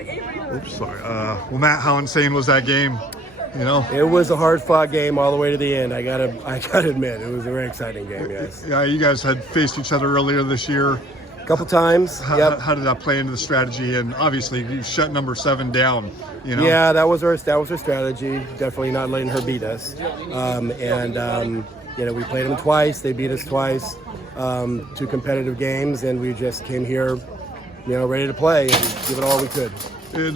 Oops, sorry. Well, Matt, how insane was that game? You know, it was a hard-fought game all the way to the end. I gotta admit, it was a very exciting game. Yes. Yeah, you guys had faced each other earlier this year. A couple times. Yep. How did that play into the strategy? And obviously, you shut number 7 down. You know. Yeah, that was our strategy. Definitely not letting her beat us. You know, we played them twice. They beat us twice. 2 competitive games, and we just came here, you know, ready to play and give it all we could. It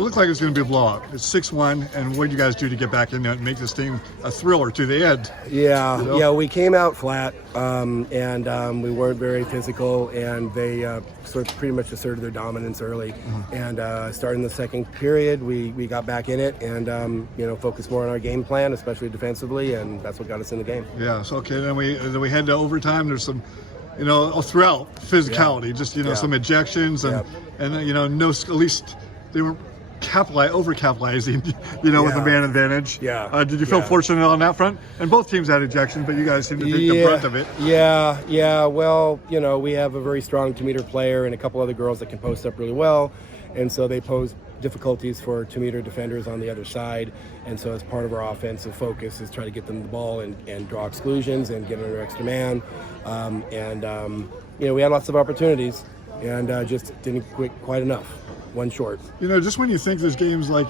looked like it was going to be a blowout. It's 6-1, and what did you guys do to get back in there and make this thing a thriller to the end? Yeah, you know? yeah, we came out flat, and we weren't very physical, and they sort of pretty much asserted their dominance early. And starting the second period, we got back in it, and you know, focused more on our game plan, especially defensively, and that's what got us in the game. Yeah. So okay, then we head to overtime. There's some, you know, throughout physicality, just you know, some ejections and you know, at least they were over-capitalizing, you know, with the man advantage. Yeah. Did you feel fortunate on that front? And both teams had ejections, but you guys seem to take the brunt of it. Yeah. Well, you know, we have a very strong 2-meter player and a couple other girls that can post up really well, and so they pose difficulties for 2-meter defenders on the other side. And so as part of our offensive focus is try to get them the ball and draw exclusions and get under extra man. You know, we had lots of opportunities and just didn't quite enough. One short. You know, just when you think there's games like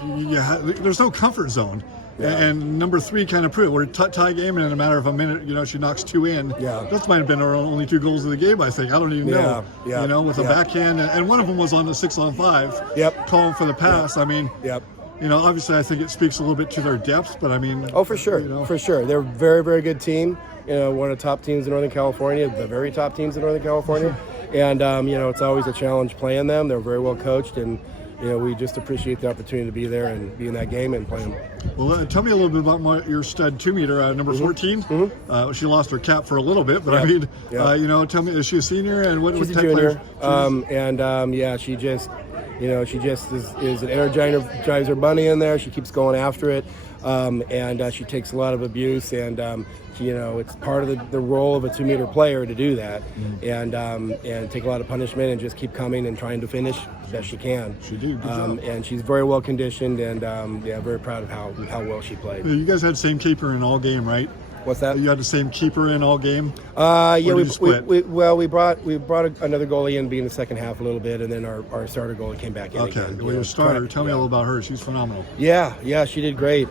there's no comfort zone. And number 3 kind of proved we're a tie game, and in a matter of a minute, you know, she knocks 2 in. Yeah. That might have been our only 2 goals of the game, I think. I don't even know. Yeah. You know, with a backhand, and one of them was on the 6-on-5. Yep. Calling for the pass. I mean. Yep. You know, obviously, I think it speaks a little bit to their depth, but I mean. Oh, for sure. You know. For sure. They're a very, very good team. You know, one of the top teams in Northern California, the very top teams in Northern California. And, you know, it's always a challenge playing them. They're very well coached, and you know, we just appreciate the opportunity to be there and be in that game and play them. Well, tell me a little bit about your stud 2-meter, number 14. She lost her cap for a little bit, but I mean, you know, tell me, is she a senior and what She's type a junior. Player? Yeah, she just, you know, she just is an energizer bunny in there. She keeps going after it, and she takes a lot of abuse, and you know, it's part of the role of a 2-meter player to do that, and take a lot of punishment and just keep coming and trying to finish as best she can. She did. Good job. And she's very well conditioned, and yeah, very proud of how well she played. You guys had the same keeper in all game, right? What's that? You had the same keeper in all game? Yeah, we brought another goalie in, being the second half a little bit, and then our starter goalie came back in. Okay, again. well, your starter. Tell me a little about her. She's phenomenal. Yeah, she did great.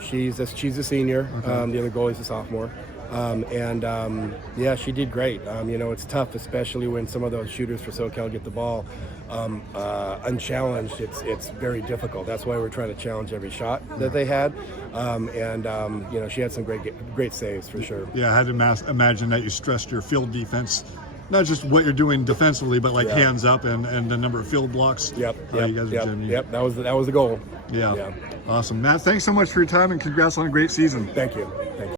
She's a senior. Okay. The other goalie's a sophomore. Yeah, she did great. You know, it's tough, especially when some of those shooters for Soquel get the ball unchallenged. It's very difficult. That's why we're trying to challenge every shot that they had. You know, she had some great saves for sure. Yeah, I had to imagine that you stressed your field defense, not just what you're doing defensively, but like hands up and the number of field blocks. Yep. You guys are genuine. Yep. That was the goal. Yeah. Awesome, Matt. Thanks so much for your time and congrats on a great season. Thank you.